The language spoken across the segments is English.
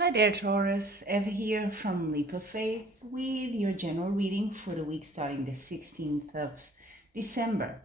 Hi there, Taurus. Eva here from Leap of Faith with your general reading for the week starting the 16th of December.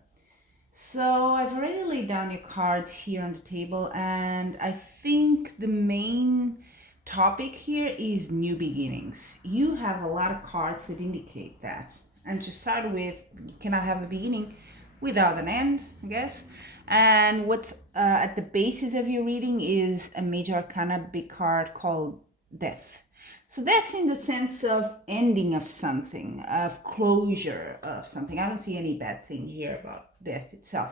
So I've already laid down your cards here on the table, and I think the main topic here is new beginnings. You have a lot of cards that indicate that. And to start with, you cannot have a beginning without an end, I guess. And what's at the basis of your reading is a major arcana big card called Death. So death in the sense of ending of something, of closure of something. I don't see any bad thing here about death itself.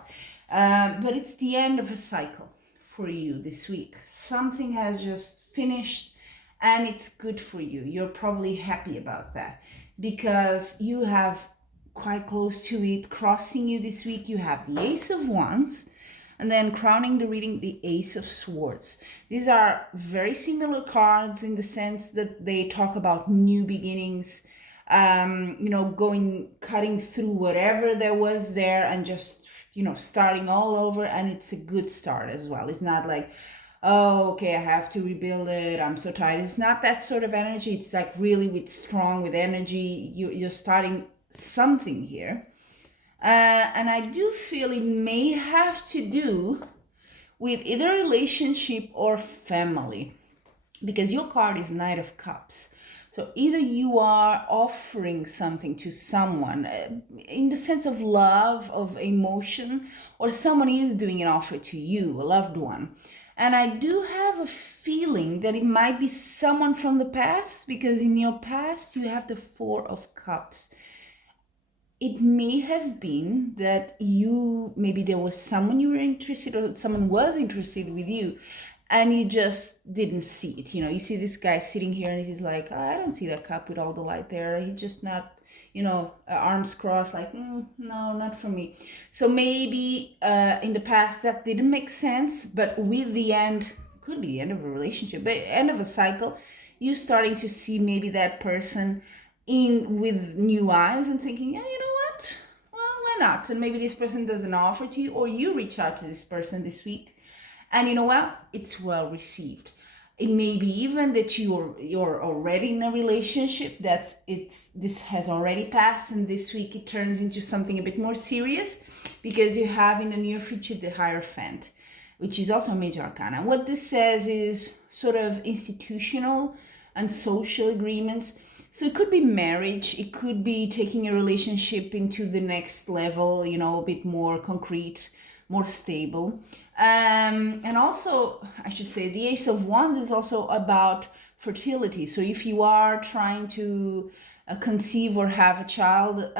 But it's the end of a cycle for you this week. Something has just finished and it's good for you. You're probably happy about that because you have quite close to it crossing you this week. You have the Ace of Wands, and then crowning the reading, the Ace of Swords. These are very similar cards in the sense that they talk about new beginnings, cutting through whatever there was there and just, starting all over. And it's a good start as well. It's not like, oh, okay, I have to rebuild it, I'm so tired. It's not that sort of energy. It's like really with energy. You're starting something here. And I do feel it may have to do with either relationship or family, because your card is Knight of Cups. So either you are offering something to someone in the sense of love, of emotion, or someone is doing an offer to you, a loved one. And I do have a feeling that it might be someone from the past, because in your past you have the Four of Cups. It may have been that maybe there was someone you were interested, or someone was interested with you, and you just didn't see it. You see this guy sitting here and he's like, oh, I don't see that cup with all the light there. He's just not, arms crossed, like, no, not for me. So maybe in the past that didn't make sense, but with the end, could be the end of a relationship, but end of a cycle, you starting to see maybe that person in with new eyes and thinking, yeah, what? Well, why not? And maybe this person does an offer to you, or you reach out to this person this week, and you know what? It's well received. It may be even that you're already in a relationship this has already passed, and this week it turns into something a bit more serious because you have in the near future the Hierophant, which is also a major arcana. What this says is sort of institutional and social agreements. So it could be marriage, it could be taking a relationship into the next level, a bit more concrete, more stable. And also, I should say, the Ace of Wands is also about fertility. So if you are trying to conceive or have a child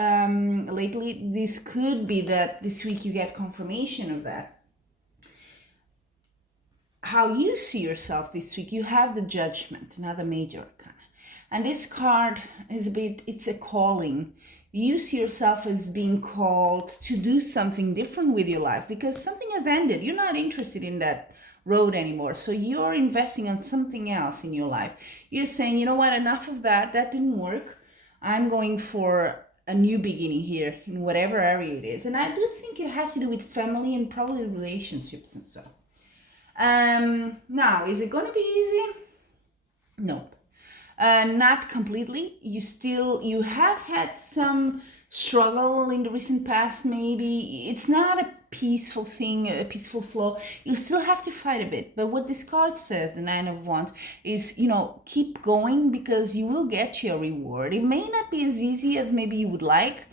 lately, this could be that this week you get confirmation of that. How you see yourself this week, you have the Judgment, another major arcana. And this card is it's a calling. You see yourself as being called to do something different with your life because something has ended. You're not interested in that road anymore. So you're investing on something else in your life. You're saying, you know what, enough of that. That didn't work. I'm going for a new beginning here in whatever area it is. And I do think it has to do with family and probably relationships and stuff. Now, is it going to be easy? No. Not completely. You have had some struggle in the recent past. Maybe it's not a peaceful thing, a peaceful flow. You still have to fight a bit. But what this card says, the Nine of Wands, is keep going because you will get your reward. It may not be as easy as maybe you would like,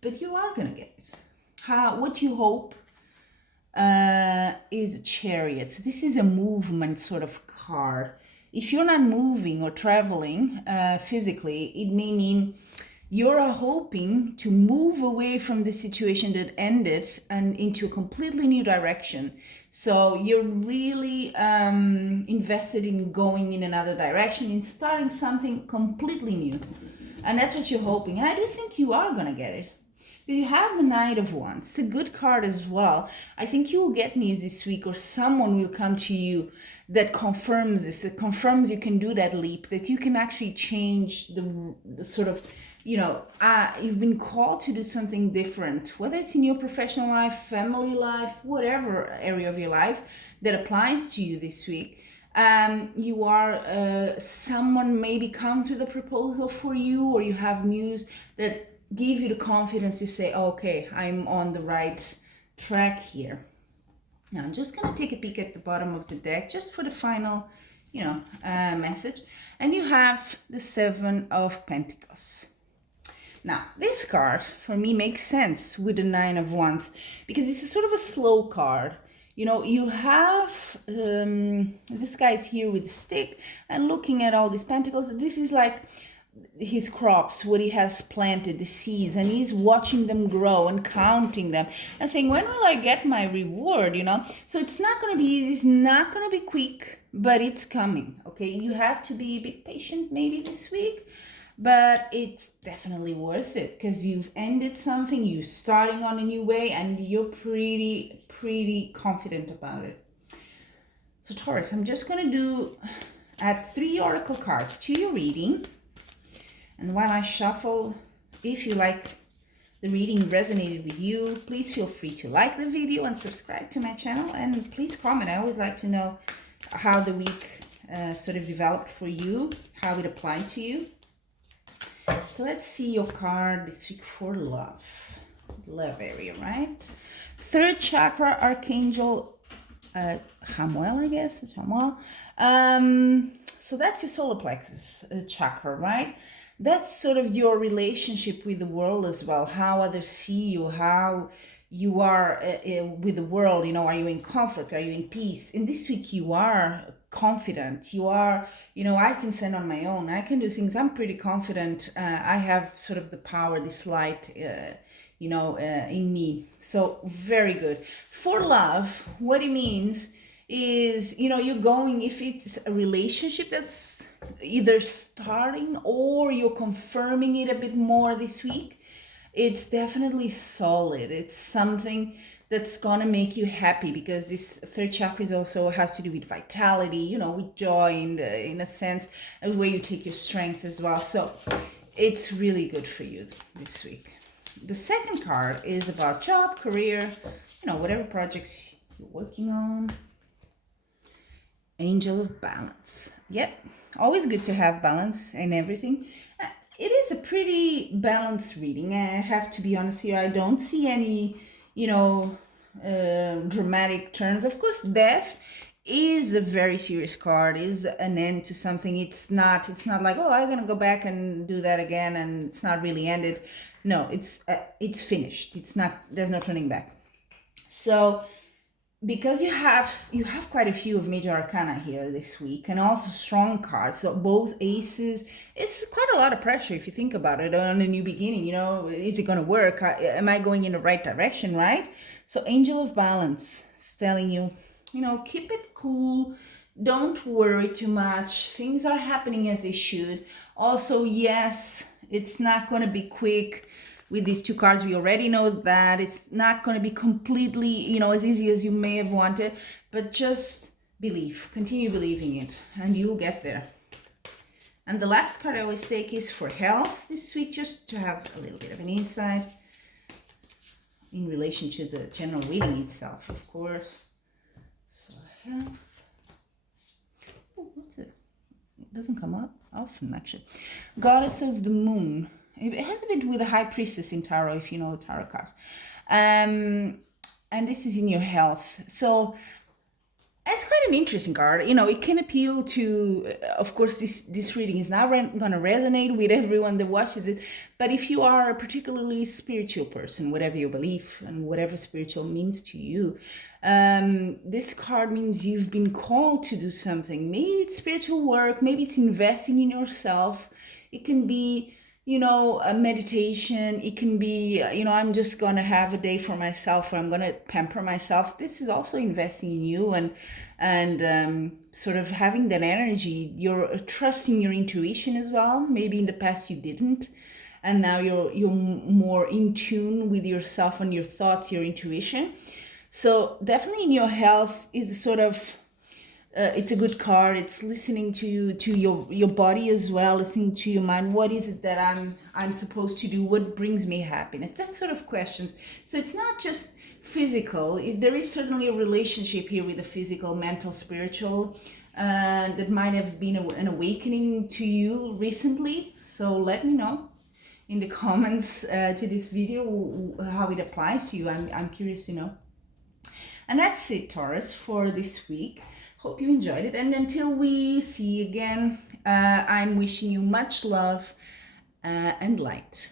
but you are gonna get it. What you hope is Chariot. So this is a movement sort of card. If you're not moving or traveling physically, it may mean you're hoping to move away from the situation that ended and into a completely new direction. So you're really invested in going in another direction, in starting something completely new. And that's what you're hoping. And I do think you are going to get it. You have the Knight of Wands. It's a good card as well. I think you will get news this week, or someone will come to you that confirms this, that confirms you can do that leap, that you can actually change the sort of, you've been called to do something different, whether it's in your professional life, family life, whatever area of your life that applies to you this week. You are someone maybe comes with a proposal for you, or you have news that give you the confidence to say, okay, I'm on the right track here. Now I'm just gonna take a peek at the bottom of the deck just for the final, message. And you have the Seven of Pentacles. Now, this card for me makes sense with the Nine of Wands because it's a sort of a slow card. You have this guy's here with the stick and looking at all these pentacles. This is like his crops, what he has planted, the seeds, and he's watching them grow and counting them and saying, when will I get my reward? So it's not going to be easy, it's not going to be quick, but it's coming. Okay, you have to be a bit patient maybe this week, but it's definitely worth it because you've ended something, you're starting on a new way, and you're pretty confident about it. So Taurus, I'm just going to add 3 oracle cards to your reading. And while I shuffle, if you like the reading resonated with you, please feel free to like the video and subscribe to my channel. And please comment. I always like to know how the week sort of developed for you, how it applied to you. So let's see your card this week for love. Love area, right? 3rd chakra, Archangel Chamuel, I guess. Chamuel. So that's your solar plexus chakra, right? That's sort of your relationship with the world as well, how others see you, how you are with the world. Are you in conflict? Are you in peace? And this week you are confident. You are, I can stand on my own. I can do things. I'm pretty confident. I have sort of the power, this light, in me. So very good. For love, what it means is, you're going, if it's a relationship that's either starting or you're confirming it a bit more this week, it's definitely solid. It's something that's gonna make you happy, because this 3rd chakra is also has to do with vitality, with joy, in a sense, and where you take your strength as well. So it's really good for you this week. The 2nd card is about job, career, whatever projects you're working on. Angel of Balance. Yep, always good to have balance in everything. It is a pretty balanced reading. I have to be honest here. I don't see any, dramatic turns. Of course, death is a very serious card, is an end to something. It's not like, oh, I'm gonna go back and do that again, and it's not really ended. No, it's finished. It's not, there's no turning back. So because you have quite a few of major arcana here this week, and also strong cards, so both aces, it's quite a lot of pressure if you think about it on a new beginning. Is it going to work? Am I going in the right direction, right? So Angel of Balance is telling you, keep it cool, don't worry too much, things are happening as they should. Also, yes, it's not going to be quick. With these 2 cards, we already know that it's not going to be completely, as easy as you may have wanted, but just believe, continue believing it, and you'll get there. And the last card I always take is for health this week, just to have a little bit of an insight in relation to the general reading itself, of course. So health. Oh, what's it? It doesn't come up often, actually. Goddess of the Moon. It has a bit with the High Priestess in Tarot, if you know the Tarot cards. And this is in your health. So it's quite an interesting card. It can appeal to, of course, this reading is not going to resonate with everyone that watches it. But if you are a particularly spiritual person, whatever your belief and whatever spiritual means to you, this card means you've been called to do something. Maybe it's spiritual work. Maybe it's investing in yourself. It can be, a meditation. It can be, I'm just going to have a day for myself, or I'm going to pamper myself. This is also investing in you and sort of having that energy. You're trusting your intuition as well. Maybe in the past you didn't, and now you're more in tune with yourself and your thoughts, your intuition. So definitely in your health is sort of, it's a good card. It's listening to your body as well, listening to your mind. What is it that I'm supposed to do? What brings me happiness? That sort of questions. So it's not just physical. There is certainly a relationship here with the physical, mental, spiritual. that might have been an awakening to you recently. So let me know in the comments to this video how it applies to you. I'm curious to know. And that's it, Taurus, for this week. Hope you enjoyed it. And until we see you again, I'm wishing you much love and light.